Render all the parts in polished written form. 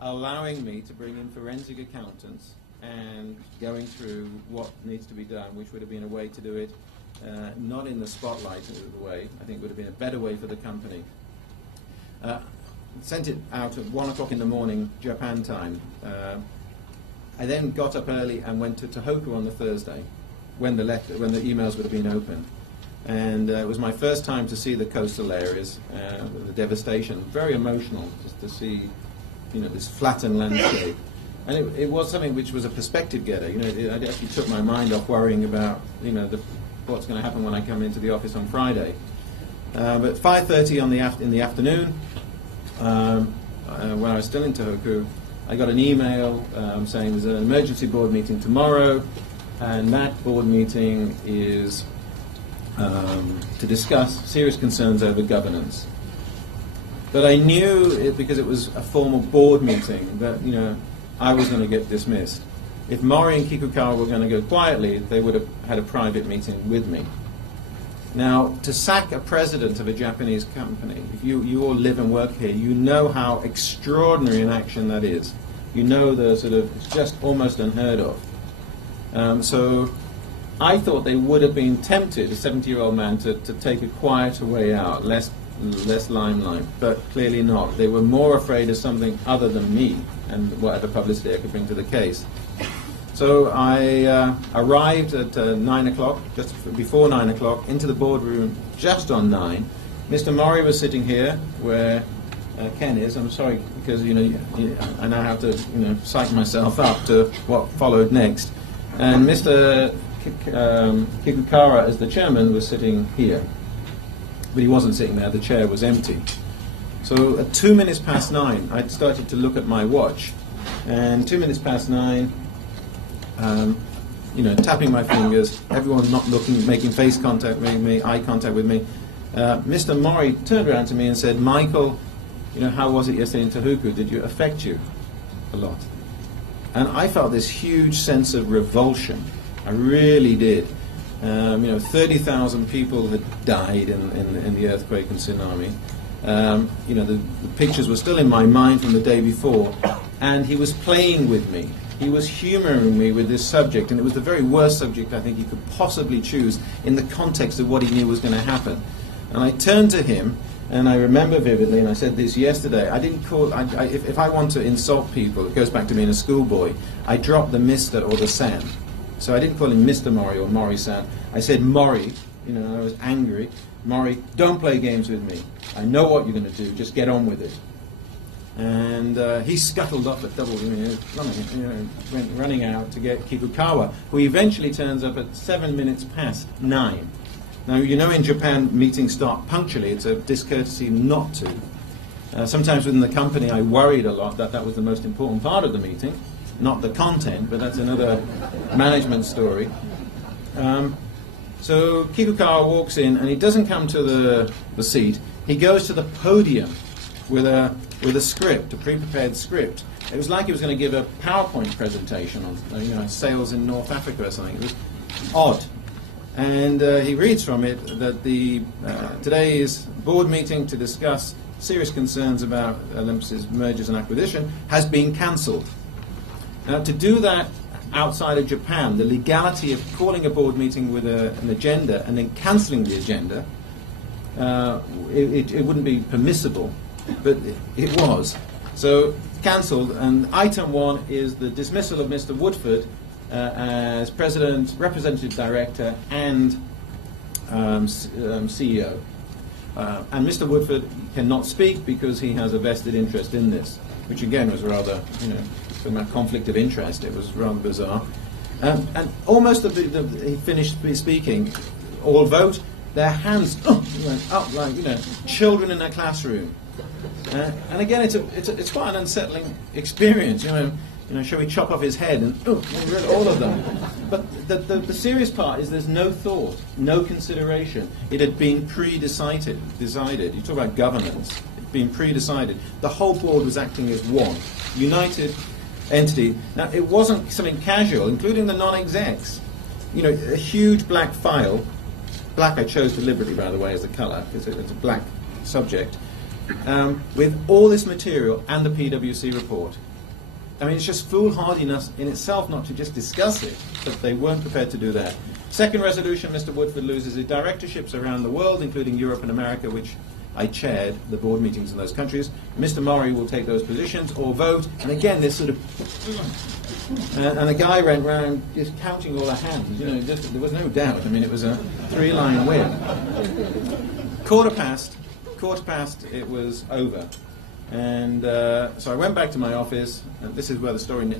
allowing me to bring in forensic accountants and going through what needs to be done, which would have been a way to do it, not in the spotlight of the way. I think it would have been a better way for the company. Sent it out at 1 o'clock in the morning, Japan time. I then got up early and went to Tohoku on the Thursday, when the emails would have been opened. And it was my first time to see the coastal areas, the devastation. Very emotional just to see, this flattened landscape. And it was something which was a perspective getter. It actually took my mind off worrying about, what's going to happen when I come into the office on Friday. But 5:30 in the afternoon, when I was still in Tohoku, I got an email saying there's an emergency board meeting tomorrow, and that board meeting is to discuss serious concerns over governance. But I knew, because it was a formal board meeting, that I was going to get dismissed. If Mori and Kikukawa were going to go quietly, they would have had a private meeting with me. Now, to sack a president of a Japanese company, if you all live and work here, you know how extraordinary an action that is. You know it's just almost unheard of. So I thought they would have been tempted, a 70-year-old man, to take a quieter way out, less limelight, but clearly not. They were more afraid of something other than me and whatever publicity I could bring to the case. So I arrived at 9 o'clock, just before 9 o'clock, into the boardroom just on 9. Mr. Mori was sitting here where Ken is. I'm sorry, because I now have to psych myself up to what followed next. And Mr. Kikukawa, as the chairman, was sitting here. But he wasn't sitting there, the chair was empty. So at 2 minutes past 9, I started to look at my watch. And 2 minutes past 9, tapping my fingers, everyone not looking, making face contact with me, eye contact with me. Mr. Mori turned around to me and said, "Michael, how was it yesterday in Tohoku? Did it affect you a lot?" And I felt this huge sense of revulsion. I really did. 30,000 people had died in the earthquake and tsunami. The pictures were still in my mind from the day before, and he was playing with me. He was humoring me with this subject, and it was the very worst subject I think he could possibly choose in the context of what he knew was going to happen. And I turned to him, and I remember vividly, and I said this yesterday, I didn't call, if I want to insult people, it goes back to being a schoolboy, I drop the Mr. or the San. So I didn't call him Mr. Mori or Mori-san. I said, "Mori," I was angry. "Mori, don't play games with me. I know what you're going to do. Just get on with it." And he scuttled off at double, running out to get Kikukawa, who eventually turns up at 7 minutes past 9. Now, in Japan, meetings start punctually. It's a discourtesy not to. Sometimes within the company, I worried a lot that was the most important part of the meeting, not the content, but that's another management story. So Kikukawa walks in, and he doesn't come to the seat. He goes to the podium with a script, a pre-prepared script. It was like he was going to give a PowerPoint presentation on sales in North Africa or something. It was odd. And he reads from it that today's board meeting to discuss serious concerns about Olympus's mergers and acquisition has been cancelled. Now, to do that outside of Japan, the legality of calling a board meeting with an agenda and then cancelling the agenda, it wouldn't be permissible, but it was. So, cancelled, and item 1 is the dismissal of Mr. Woodford as President, Representative Director, and CEO. And Mr. Woodford cannot speak because he has a vested interest in this, which again was rather, from a conflict of interest, it was rather bizarre. And almost he finished speaking, all vote, their hands went up like, children in a classroom. And again, it's quite an unsettling experience, shall we chop off his head and all of them. But the serious part is there's no thought, no consideration. It had been decided. You talk about governance. It had been pre-decided. The whole board was acting as one, united entity. Now, it wasn't something casual, including the non-execs. A huge black file. Black I chose deliberately, by the way, as the colour, because it's a black subject. With all this material and the PwC report. I mean, it's just foolhardiness in itself not to just discuss it, but they weren't prepared to do that. Second resolution, Mr. Woodford loses his directorships around the world, including Europe and America, which I chaired the board meetings in those countries. Mr. Murray will take those positions or vote. And again, this sort of... and the guy went round just counting all the hands. You know, just, there was no doubt. I mean, it was a 3-line win. Quarter past, it was over. And so I went back to my office. And this is where the story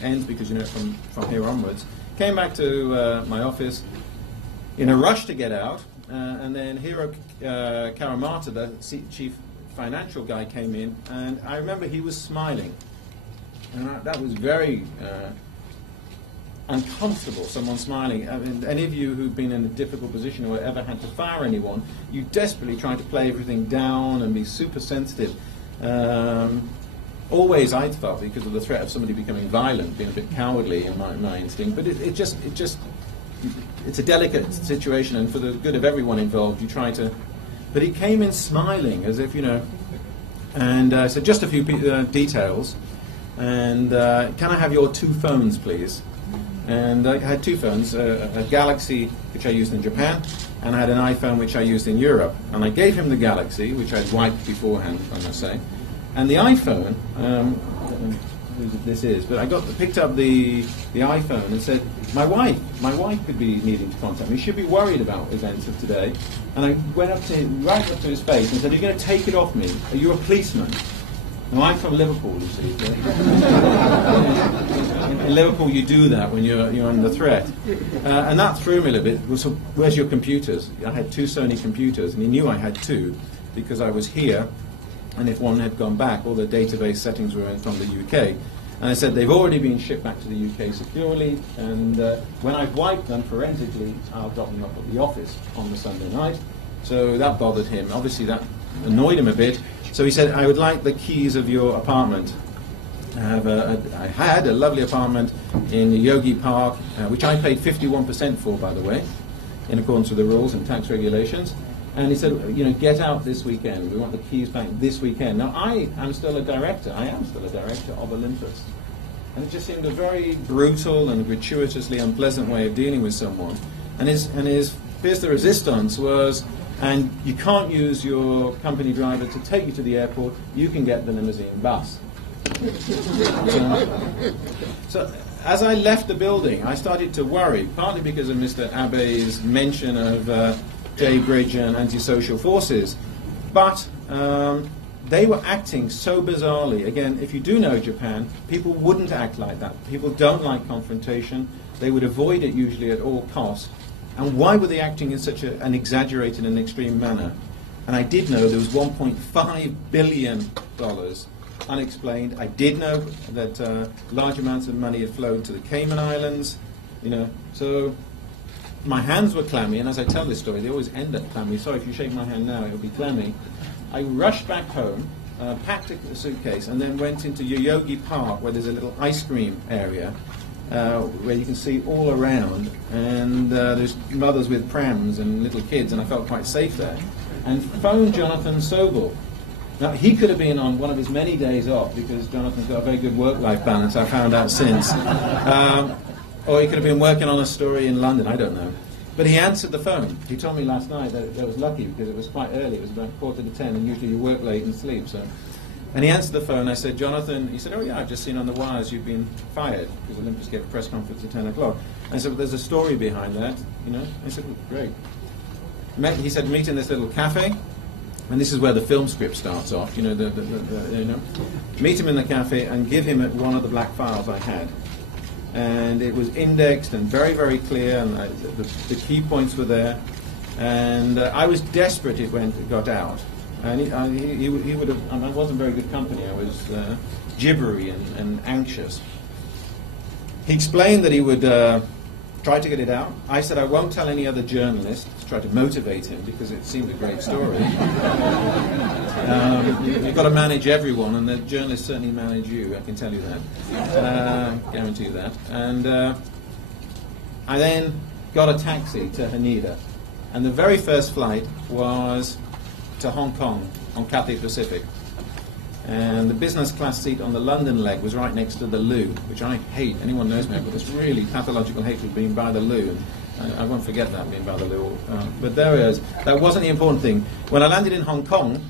ends, because, you know, from here onwards. Came back to my office in a rush to get out. And then Hiro Karamata, the chief financial guy, came in, and I remember he was smiling. And that was very uncomfortable, someone smiling. I mean, any of you who've been in a difficult position or ever had to fire anyone, you desperately try to play everything down and be super sensitive. Always I felt, because of the threat of somebody becoming violent, being a bit cowardly in my instinct, but it just it's a delicate situation, and for the good of everyone involved, you try to... But he came in smiling, as if, you know, and said, just a few details, and can I have your 2 phones, please? And I had 2 phones, a Galaxy, which I used in Japan, and I had an iPhone, which I used in Europe. And I gave him the Galaxy, which I'd wiped beforehand, I must say. And the iPhone, I don't know who this is, but I picked up the iPhone and said, my wife could be needing to contact me. She'd be worried about events of today. And I went up to him, right up to his face, and said, "Are you going to take it off me? Are you a policeman?" Now, I'm from Liverpool, you see. In Liverpool, you do that when you're under threat. And that threw me a little bit. So, where's your computers? I had 2 Sony computers, and he knew I had 2 because I was here. And if one had gone back, all the database settings were from the UK. And I said, they've already been shipped back to the UK securely, and when I've wiped them forensically, I'll drop them up at the office on the Sunday night. So that bothered him. Obviously, that annoyed him a bit. So he said, I would like the keys of your apartment. I had a lovely apartment in Yogi Park, which I paid 51% for, by the way, in accordance with the rules and tax regulations. And he said, you know, get out this weekend. We want the keys back this weekend. Now, I am still a director. I am still a director of Olympus. And it just seemed a very brutal and gratuitously unpleasant way of dealing with someone. And his pièce de résistance was, and you can't use your company driver to take you to the airport. You can get the limousine bus. So as I left the building, I started to worry, partly because of Mr. Abe's mention of J Bridge and antisocial forces, but they were acting so bizarrely. Again, if you do know Japan, people wouldn't act like that. People don't like confrontation. They would avoid it usually at all costs. And why were they acting in such an exaggerated and extreme manner? And I did know there was $1.5 billion unexplained. I did know that large amounts of money had flowed to the Cayman Islands. You know, so my hands were clammy, and as I tell this story, they always end up clammy. Sorry, if you shake my hand now, it'll be clammy. I rushed back home, packed a suitcase, and then went into Yoyogi Park, where there's a little ice cream area, where you can see all around, and there's mothers with prams and little kids, and I felt quite safe there, and phoned Jonathan Sobel. Now, he could have been on one of his many days off, because Jonathan's got a very good work-life balance, I found out since. Or he could have been working on a story in London, I don't know. But he answered the phone. He told me last night that I was lucky, because it was quite early. It was about 9:45, and usually you work late and sleep. So, and he answered the phone. I said, Jonathan, he said, oh yeah, I've just seen on the wires you've been fired, because Olympus gave a press conference at 10 o'clock. I said, well, there's a story behind that, you know. I said, well, great. He said, meet in this little cafe. And this is where the film script starts off, you know, you know. Meet him in the cafe and give him one of the black files I had. And it was indexed and very, very clear, and the key points were there. And I was desperate it got out. And he would have, I wasn't very good company. I was gibbery and anxious. He explained that he would try to get it out. I said I won't tell any other journalist, to try to motivate him, because it seemed a great story. You've got to manage everyone, and the journalists certainly manage you, I can tell you that. Guarantee you that. And I then got a taxi to Haneda. And the very first flight was to Hong Kong on Cathay Pacific. And the business class seat on the London leg was right next to the loo, which I hate. Anyone knows me, I've got this really pathological hatred of being by the loo. And I won't forget that, being by the loo. But there it is. That wasn't the important thing. When I landed in Hong Kong,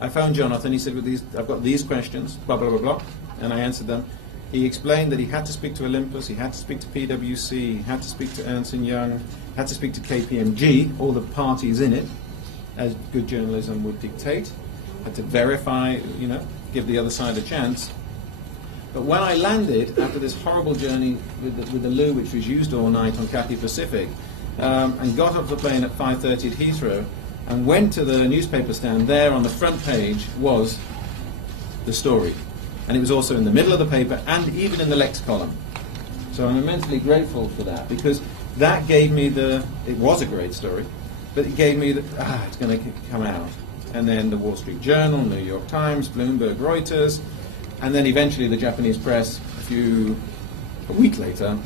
I phoned Jonathan. He said, I've got these questions, blah, blah, blah, blah. And I answered them. He explained that he had to speak to Olympus, he had to speak to PwC, he had to speak to Ernst & Young, had to speak to KPMG, all the parties in it, as good journalism would dictate. Had to verify, give the other side a chance. But when I landed, after this horrible journey with the loo, which was used all night on Cathay Pacific, and got off the plane at 5:30 at Heathrow, and went to the newspaper stand, there on the front page was the story. And it was also in the middle of the paper, and even in the Lex column. So I'm immensely grateful for that, because that gave me it was a great story, but it gave me it's going to come out. And then the Wall Street Journal, New York Times, Bloomberg, Reuters, and then eventually the Japanese press, a week later,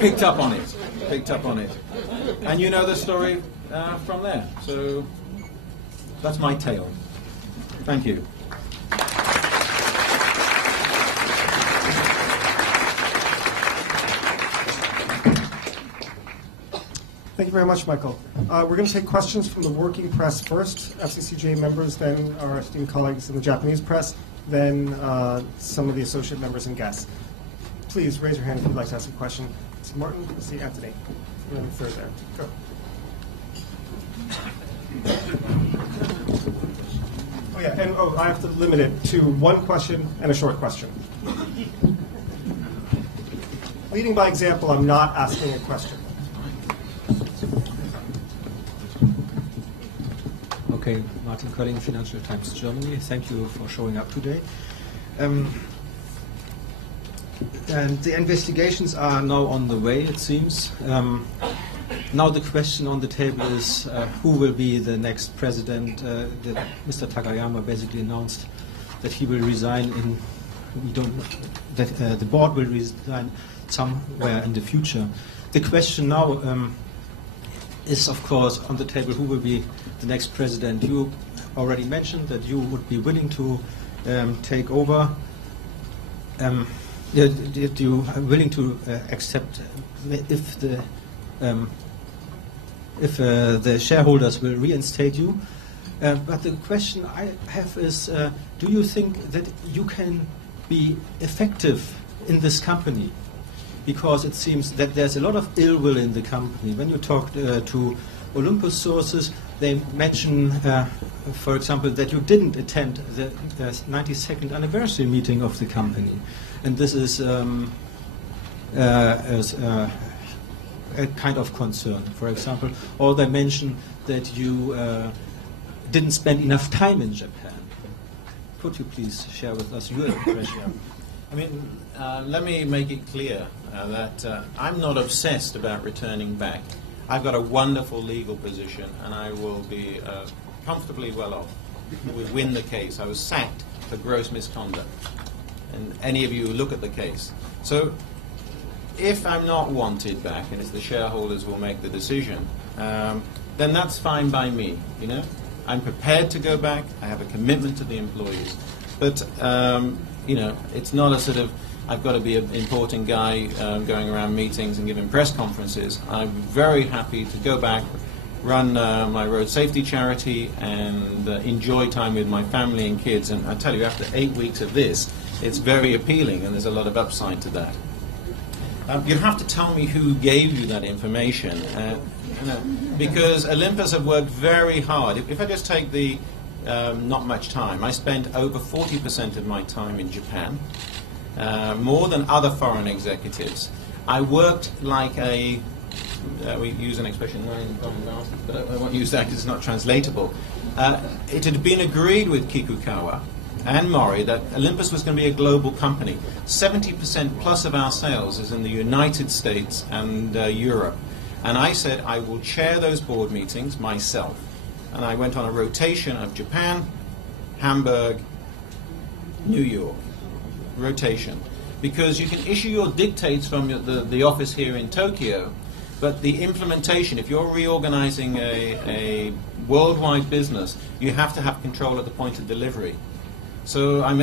picked up on it. And you know the story from there. So that's my tale. Thank you. Thank you very much, Michael. We're going to take questions from the working press first, FCCJ members, then our esteemed colleagues in the Japanese press, then some of the associate members and guests. Please raise your hand if you'd like to ask a question. See Martin, see Anthony. And then third there. Go. Oh yeah, and I have to limit it to one question and a short question. Leading by example, I'm not asking a question. Okay, Martin Colling, Financial Times Germany. Thank you for showing up today. And the investigations are now on the way, it seems. Now the question on the table is who will be the next president. Mr. Takayama basically announced that he will resign the board will resign somewhere in the future. The question now is, of course, on the table who will be the next president. You already mentioned that you would be willing to take over. You are willing to accept if the shareholders will reinstate you. But the question I have is, do you think that you can be effective in this company? Because it seems that there's a lot of ill will in the company. When you talk to Olympus sources, they mention, for example, that you didn't attend the 92nd anniversary meeting of the company. And this is a kind of concern, for example. Or they mention that you didn't spend enough time in Japan. Could you please share with us your impression? I mean, let me make it clear that I'm not obsessed about returning back. I've got a wonderful legal position, and I will be comfortably well off. We win the case. I was sacked for gross misconduct, and any of you who look at the case. So if I'm not wanted back, and it's the shareholders who will make the decision, then that's fine by me. I'm prepared to go back. I have a commitment to the employees. But it's not a sort of I've got to be an important guy going around meetings and giving press conferences. I'm very happy to go back, run my road safety charity, and enjoy time with my family and kids. And I tell you, after 8 weeks of this, it's very appealing, and there's a lot of upside to that. You have to tell me who gave you that information, because Olympus have worked very hard. If I just take the not much time, I spent over 40% of my time in Japan, more than other foreign executives. I worked like we use an expression, but I won't use that because it's not translatable. It had been agreed with Kikukawa and Mori that Olympus was going to be a global company. 70% plus of our sales is in the United States and Europe. And I said I will chair those board meetings myself. And I went on a rotation of Japan, Hamburg, New York. Rotation. Because you can issue your dictates from the office here in Tokyo, But the implementation, if you're reorganizing a worldwide business, you have to have control at the point of delivery. So I